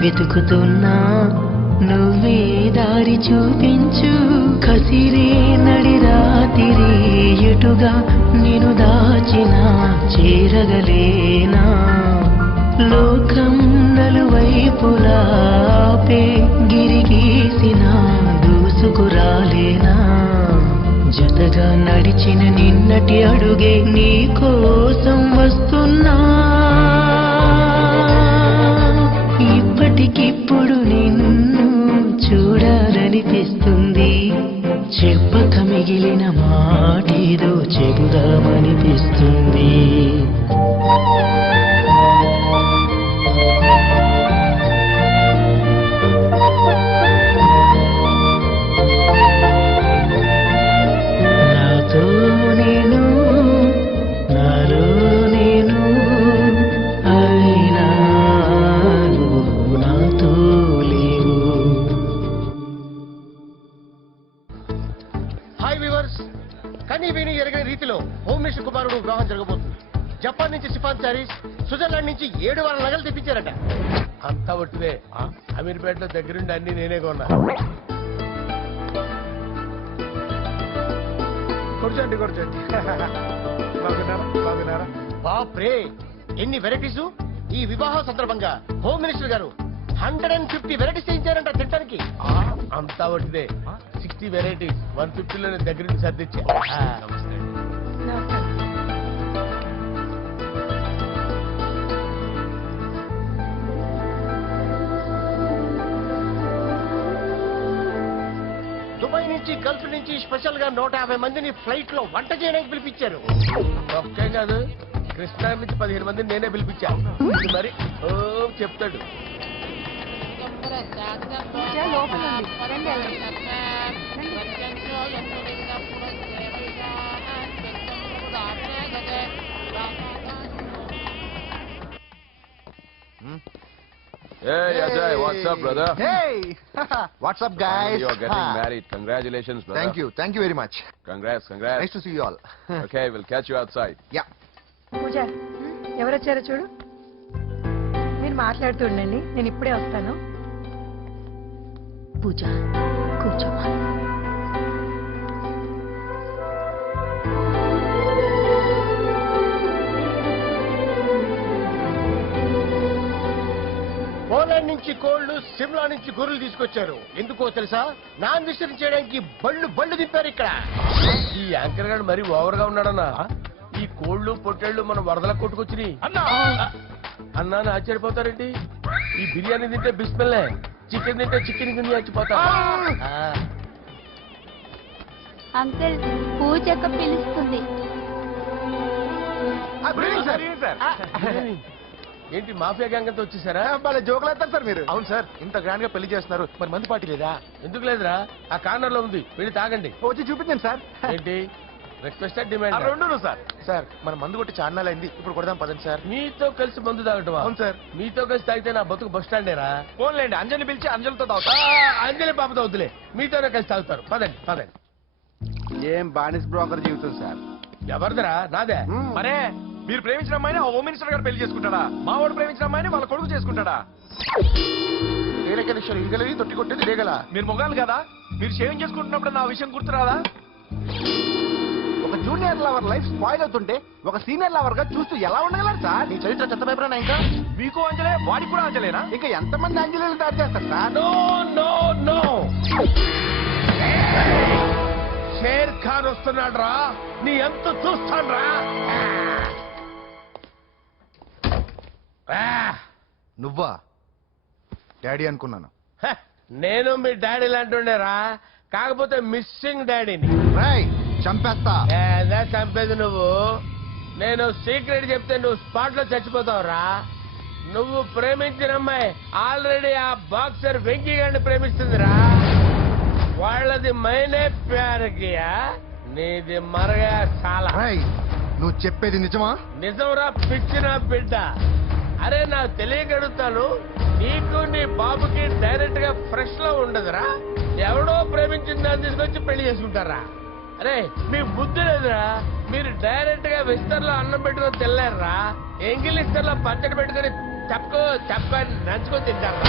వెతుకుతున్నా నువ్వే దారి చూపించు కసిరే నడి రాతిరి ఎటుగా నేను దాచినా చేరగలేనా లోకం నలువైపులా పే గిరిగీసిన దూసుకురాలేనా జతగా నడిచిన నిన్నటి అడుగే నీ కోసం వస్తున్నా ఇప్పటికిప్పుడు నిన్ను చూడాలనిపిస్తుంది చెప్పక మిగిలిన మాటేదో చెబుదామనిపిస్తుంది నాతో నేను నాలో నేను అయినా నువ్వు నాతో లేవు. హాయ్ వ్యూవర్స్, కనీ విని ఎరగని రీతిలో హోమ్ మినిస్టర్ కుమారుడు వివాహం జరగబోతుంది. జపాన్ నుంచి సిఫాన్ శారీస్, స్విట్జర్లాండ్ నుంచి 7 వారాల నగలు తెప్పించారట. అంతా ఒట్టిదే. అమీర్పేటలో దగ్గరుండి అన్ని నేనే కొన్నా. కూర్చోండి కూర్చోండి. బాగున్నారా? బాప్రే, ఎన్ని వెరైటీస్! ఈ వివాహం సందర్భంగా హోమ్ మినిస్టర్ గారు 150 వెరైటీస్ చేయించారంట తినడానికి. అంతా ఒట్టిదే. 60 వెరైటీస్ 150లో దగ్గరుండి సర్దిచ్చా. దుబాయ్ నుంచి గల్ఫ్ నుంచి స్పెషల్ గా 150 మందిని ఫ్లైట్ లో వంట చేయడానికి పిలిపించారు. ఒకే కాదు, కృష్ణా నుంచి 15 మందిని నేనే పిలిపించాను. ఇది మరి ఓ చెప్తాడు. Hey Ajay, what's up, brother? Hey, what's up, guys? You're getting married. Congratulations, brother. Thank you very much. Congrats. Nice to see you all. Okay, we'll catch you outside. Yeah. పూజ, ఎవరొచ్చారో చూడు. మీరు మాట్లాడుతుండండి, నేను ఇప్పుడే వస్తాను. పూజ కూర్చోమా. పోలాండ్ నుంచి కోళ్లు, సిమ్లా నుంచి గొర్రెలు తీసుకొచ్చారు. ఎందుకో తెలుసా? నాన్ విసర్జన చేయడానికి బళ్ళు దింపారు ఇక్కడ. ఈ యాంకర్ గారు మరి ఓవర్ గా ఉన్నాడన్నా. ఈ కోళ్లు పొట్టేళ్లు మన వరదల కొట్టుకొచ్చినాయి అన్నా ఆశ్చర్యపోతారేంటి? ఈ బిర్యానీ తింటే బిస్మిల్లే, చికెన్ తింటే చికెన్ కింద చచ్చిపోతా. అంకుల్ పూజక్క పిలుస్తుంది. ఏంటి మాఫియా గ్యాంగ్ అంతా వచ్చేసారా? వాళ్ళ జోకులు వేస్తారు సార్ మీరు. అవును సార్, ఇంత గ్రాండ్ గా పెళ్లి చేస్తున్నారు, మరి మందు పార్టీ లేదా? ఎందుకు లేదురా, ఆ కార్నర్ లో ఉంది, వెళ్ళి తాగండి. వచ్చి చూపించండి సార్. ఏంటి రిక్వెస్ట్ డిమాండ్? రెండు సార్. సార్ మన మందు కొట్టి చాన్నాలు అయింది, ఇప్పుడు కొడదాం పదండి సార్. మీతో కలిసి మందు తాగటమా? అవును సార్. మీతో కలిసి తాగితే నా బతుకు బస్ స్టాండేరా? ఫోన్లేండి, అంజలి పిలిచి అంజలితో తాగుతా. అంజలి పాపతో వద్దులే, మీతోనే కలిసి తాగుతారు. పదండి పదండి. ఏం బానిస్ బ్రోకర్ జీవితం సార్. ఎవరిదిరా? నాదే. మరే మీరు ప్రేమించిన అమ్మాయిని హోమ్ మినిస్టర్ గారు పెళ్లి చేసుకుంటాడా? మావాడు ప్రేమించిన అమ్మాయిని వాళ్ళ కొడుకు చేసుకుంటాడా? తొట్టి కొట్టేది లేగల. మీరు మొగాలు కదా, మీరు షేవింగ్ చేసుకుంటున్నప్పుడు నా విషయం గుర్తురాదా? ఒక జూనియర్ లవర్ లైఫ్ స్పాయిల్ అవుతుంటే ఒక సీనియర్ లవర్ గా చూస్తూ ఎలా ఉండగలరు సార్? నీ చరిత్ర చెత్త పేపర్. ఇంకా మీకు అంజలే, వాడికి కూడా అంజలేనా? ఇంకా ఎంతమంది అంజలీలు తయారు చేస్తారు sir? No no no, Sher Khan వస్తున్నాడు రా, నీ ఎంత చూస్తాను రా. నువ్వా డాడీ అనుకున్నాను. నేను మీ డాడీ లాంటి కాకపోతే మిస్సింగ్ డాడీని. చంపేస్తా. చంపేది నువ్వు. నేను సీక్రెట్ చెప్తే నువ్వు స్పాట్ లో చచ్చిపోతావురా. నువ్వు ప్రేమించిన అమ్మాయి ఆల్రెడీ ఆ బాక్సర్ వెంకీ గారిని ప్రేమిస్తుందిరా. వాళ్ళది మైనే ప్యార్ కియా, నీది మరగా చాలా. నువ్వు చెప్పేది నిజమా? నిజంరా పిచ్చిన బిడ్డ. అరే నాకు తెలియగలుగుతాను, నీకు నీ బాబుకి డైరెక్ట్ గా ఫ్రెష్ లో ఉండదురా. ఎవడో ప్రేమించిన దాన్ని తీసుకొచ్చి పెళ్లి చేసుకుంటారా? అరే మీ బుద్ధి లేదురా. మీరు డైరెక్ట్ గా విస్తర్లో అన్నం పెట్టుకొని తెల్లారా, ఎంగిల్ ఇస్తర్లో పచ్చడి పెట్టుకొని తప్పని నంచుకొని తింటాను.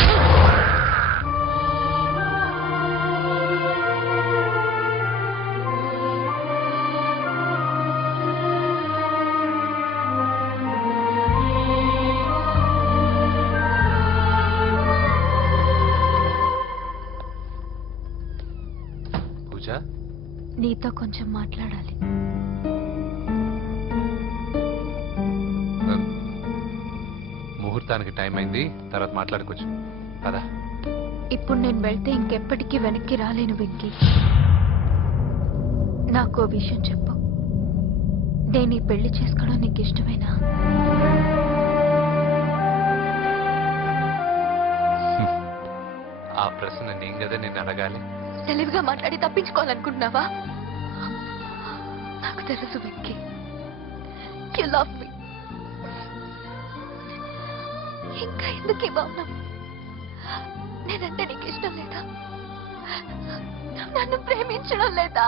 పూజ, నీతో కొంచెం మాట్లాడాలి. ముహూర్తానికి టైం అయింది, తర్వాత మాట్లాడుకోవచ్చు కదా. ఇప్పుడు నేను వెళ్తే ఇంకెప్పటికీ వెనక్కి రాలేను వెంకీ. నాకు విషయం చెప్పు. నేను ఈ పెళ్లి చేసుకోవడం నీకు ఇష్టమేనా? ఆ ప్రశ్న నేను కదా నేను అడగాలి. తెలివిగా మాట్లాడి తప్పించుకోవాలనుకుంటున్నావా? నాకు తెలుసు వెంకీ, యు లవ్ మీ. ఇంకా ఎందుకు ఈ మౌనం? నేనంటే నీకు ఇష్టం లేదా? నన్ను ప్రేమించడం లేదా?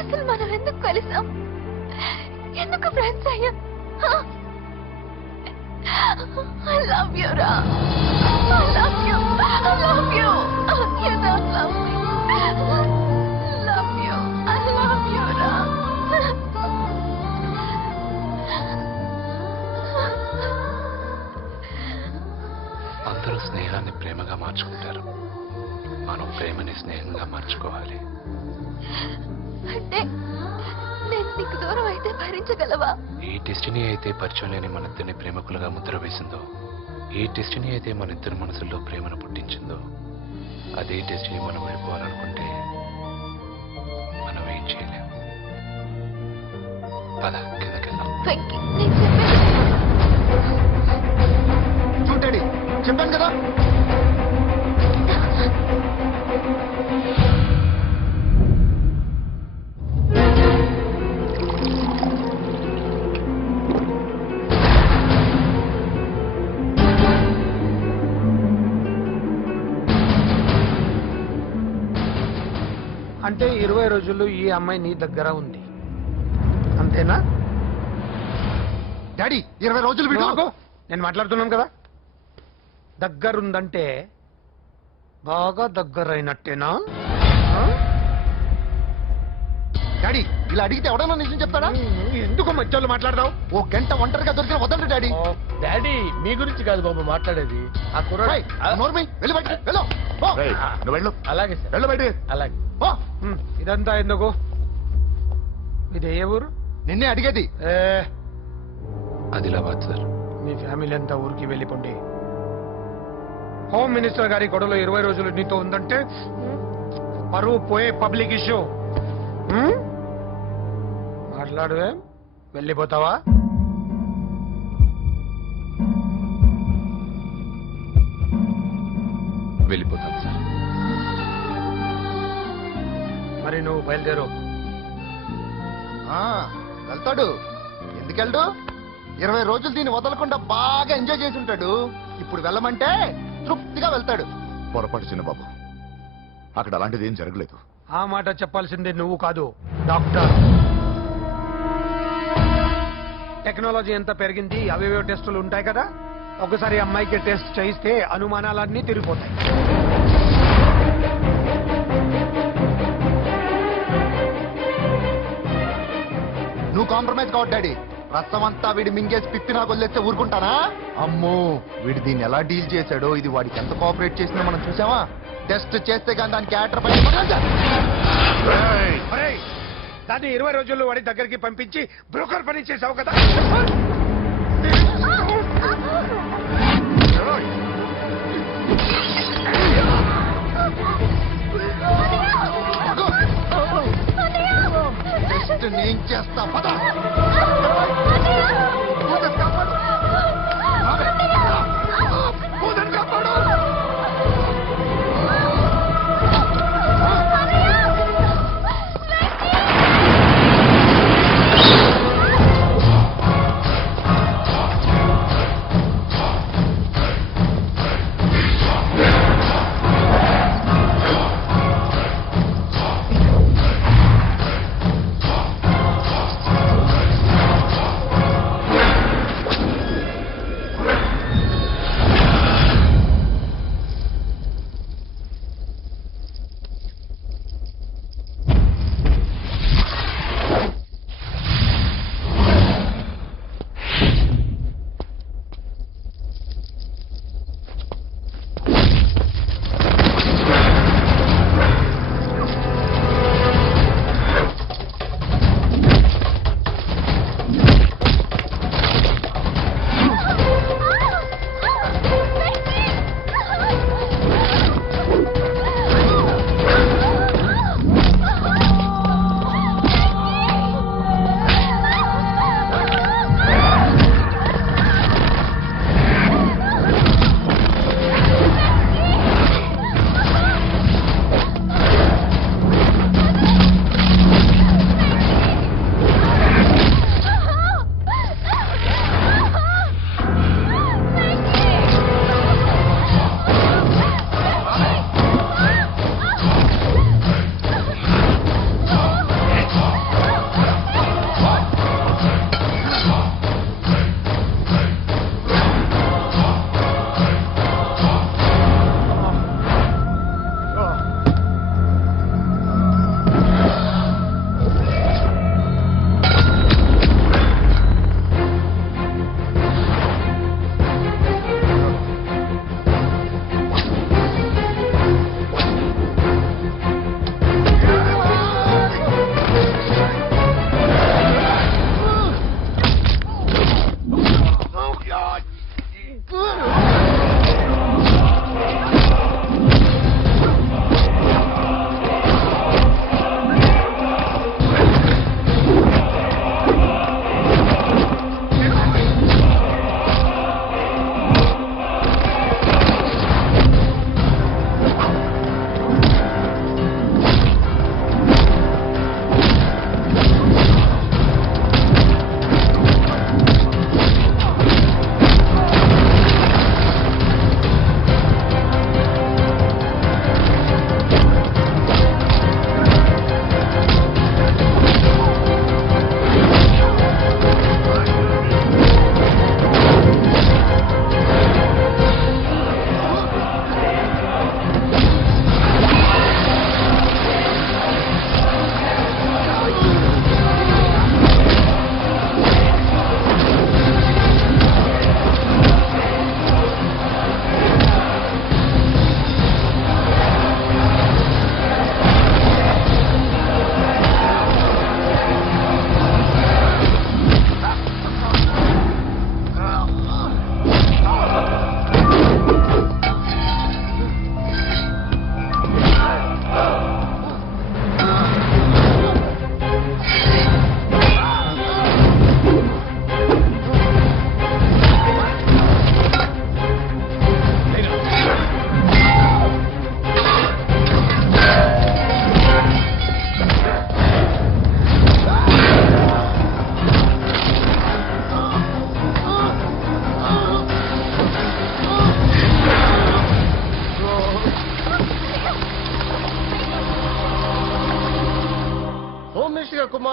అసలు మనం ఎందుకు కలిసాం? ఎందుకు ఫ్రెండ్స్ అయ్యాం? I love you, Ra. I love you. I love you. You don't love me. Love you. I love you, Ra. అందరూ స్నేహాన్ని ప్రేమగా మార్చుకుంటారు, మనం ప్రేమని స్నేహంగా మార్చుకోవాలి. అంటే నేను నీకు దూరం అయితే భరించగలవా? ఏ డెస్టినీ అయితే పరిచయం లేని మన ఇద్దరిని ప్రేమకులుగా ముద్ర వేసిందో, ఏ డెస్టినీ అయితే మన ఇద్దరి మనసుల్లో ప్రేమను పుట్టించిందో, అదే డెస్టినీ మనం వెళ్ళిపోవాలనుకుంటే మనం ఏం చేయలేం. పద కిందకెళ్దాం. వెంకీ, నేను చెప్పేది చూడండి, చెప్పాను కదా. అంటే 20 రోజులు ఈ అమ్మాయి నీ దగ్గర ఉంది, అంతేనా? డాడీ 20 రోజులు నువ్వు ఆగు. నేను మాట్లాడుతున్నాను కదా. దగ్గరుందంటే బాగా దగ్గరైనట్టేనా? డాడీ ఇలా అడిగితే ఎవడన్నా నిజం చెప్తాడా? నువ్వు ఎందుకు మధ్యలో మాట్లాడదావు? ఓ గంట ఒంటరిగా దొరికిన వదండి డాడీ. డాడీ మీ గురించి కాదు బాబు మాట్లాడేది. ఆ కుర్రాడు వెళ్ళి బయట వెళ్ళు. నువ్వు వెళ్ళు. అలాగే సార్, వెళ్ళు బయట. అలాగే. ఇదంతా ఎందుకు? ఇది ఏ ఊరు? నిన్నే అడిగేది. ఆదిలాబాద్ సార్. మీ ఫ్యామిలీ అంతా ఊరికి వెళ్ళిపోండి. హోమ్ మినిస్టర్ గారి గొడవలో 20 రోజులు నీతో ఉందంటే పరువు పోయే పబ్లిక్ ఇష్యూ. మాట్లాడువే, వెళ్ళిపోతావా? వెళ్ళిపోతాను సార్. మరి నువ్వు బయలుదేరు. వెళ్తాడు. ఎందుకెళ్ళడు? 20 రోజులు దీన్ని వదలకుండా బాగా ఎంజాయ్ చేసి ఉంటాడు. ఇప్పుడు వెళ్ళమంటే తృప్తిగా వెళ్తాడు. పొరపాటు చిన్నబాబు, అక్కడ అలాంటిది ఏం జరగలేదు. ఆ మాట చెప్పాల్సిందే నువ్వు కాదు, డాక్టర్. టెక్నాలజీ ఎంత పెరిగింది, అవేవో టెస్టులు ఉంటాయి కదా. ఒకసారి అమ్మాయికి టెస్ట్ చేయిస్తే అనుమానాలన్నీ తిరిగిపోతాయి. నువ్వు కాంప్రమైజ్ కావద్దు డాడీ. రసం అంతా వీడి మింగేసి పిప్పి నాకు వదిలేస్తే ఊరుకుంటానా? అమ్మో, వీడు దీన్ని ఎలా డీల్ చేశాడో, ఇది వాడికి ఎంత కోఆపరేట్ చేసిందో మనం చూసావా? టెస్ట్ చేస్తే కానీ దానికి యాటర్ పై ఒరేయ్, దాన్ని 20 రోజుల్లో వాడి దగ్గరికి పంపించి బ్రోకర్ పని చేసావు కదా. టెస్ట్ నేను చేస్తా. పద.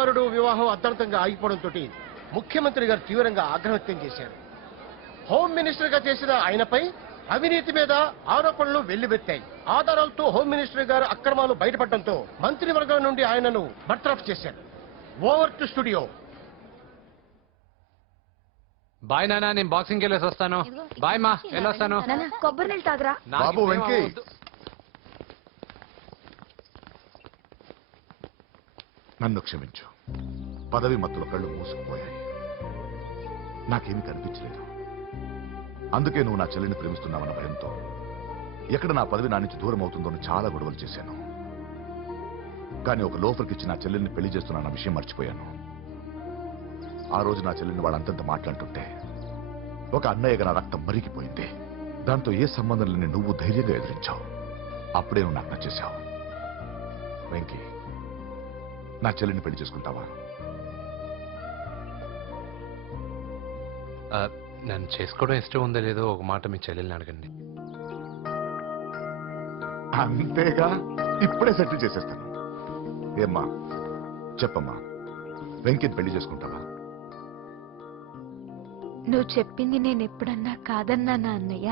కుమారుడు వివాహం అర్థంతంగా ఆగిపోవడంతో ముఖ్యమంత్రి గారు తీవ్రంగా ఆగ్రహం వ్యక్తం చేశారు. హోమ్ మినిస్టర్ గా చేసిన ఆయనపై అవినీతి మీద ఆరోపణలు వెల్లువెత్తాయి. ఆధారాలతో హోమ్ మినిస్టర్ గారు అక్రమాలు బయటపడడంతో మంత్రివర్గం నుండి ఆయనను బర్తరఫ్ చేశారు. Over to studio. బాయ్ నాన్న, నేను బాక్సింగ్కి వెళ్ళేసి వస్తాను. బాయ్ మా, వెళ్ళొస్తాను. కొబ్బరి నీళ్ళు తాగరా. బాబు వెంకీ, నన్ను క్షమించు. పదవి మత్తులో కళ్ళు మూసుకుపోయాయి. నాకేమీ కనిపించలేదు. అందుకే నువ్వు నా చెల్లిని ప్రేమిస్తున్నావన్న భయంతో ఎక్కడ నా పదవి నా నుంచి దూరం అవుతుందో అని చాలా గొడవలు చేశాను. కానీ ఒక లోఫర్కి ఇచ్చి నా చెల్లెల్ని పెళ్లి చేస్తున్నా విషయం మర్చిపోయాను. ఆ రోజు నా చెల్లెల్ని వాళ్ళంతంత మాట్లాడుతుంటే ఒక అన్నయ్యగా నా రక్తం మరిగిపోయింది. దాంతో ఏ సంబంధం లేని నువ్వు ధైర్యంగా ఎదిరించావు. అప్పుడే నువ్వు నాకు నచ్చేశావు. వెంకీ, నా చెల్లిని పెళ్లి చేసుకుంటావా? నన్ను చేసుకోవడం ఇష్టం ఉందో లేదో ఒక మాట మీ చెల్లెల్ని అడగండి. అంతేగా, ఇప్పుడే సెటిల్ చేసేస్తాను. ఏమ్మా చెప్పమ్మా, వెంకీని పెళ్లి చేసుకుంటావా? నువ్వు చెప్పింది నేను ఎప్పుడన్నా కాదన్నానా అన్నయ్య?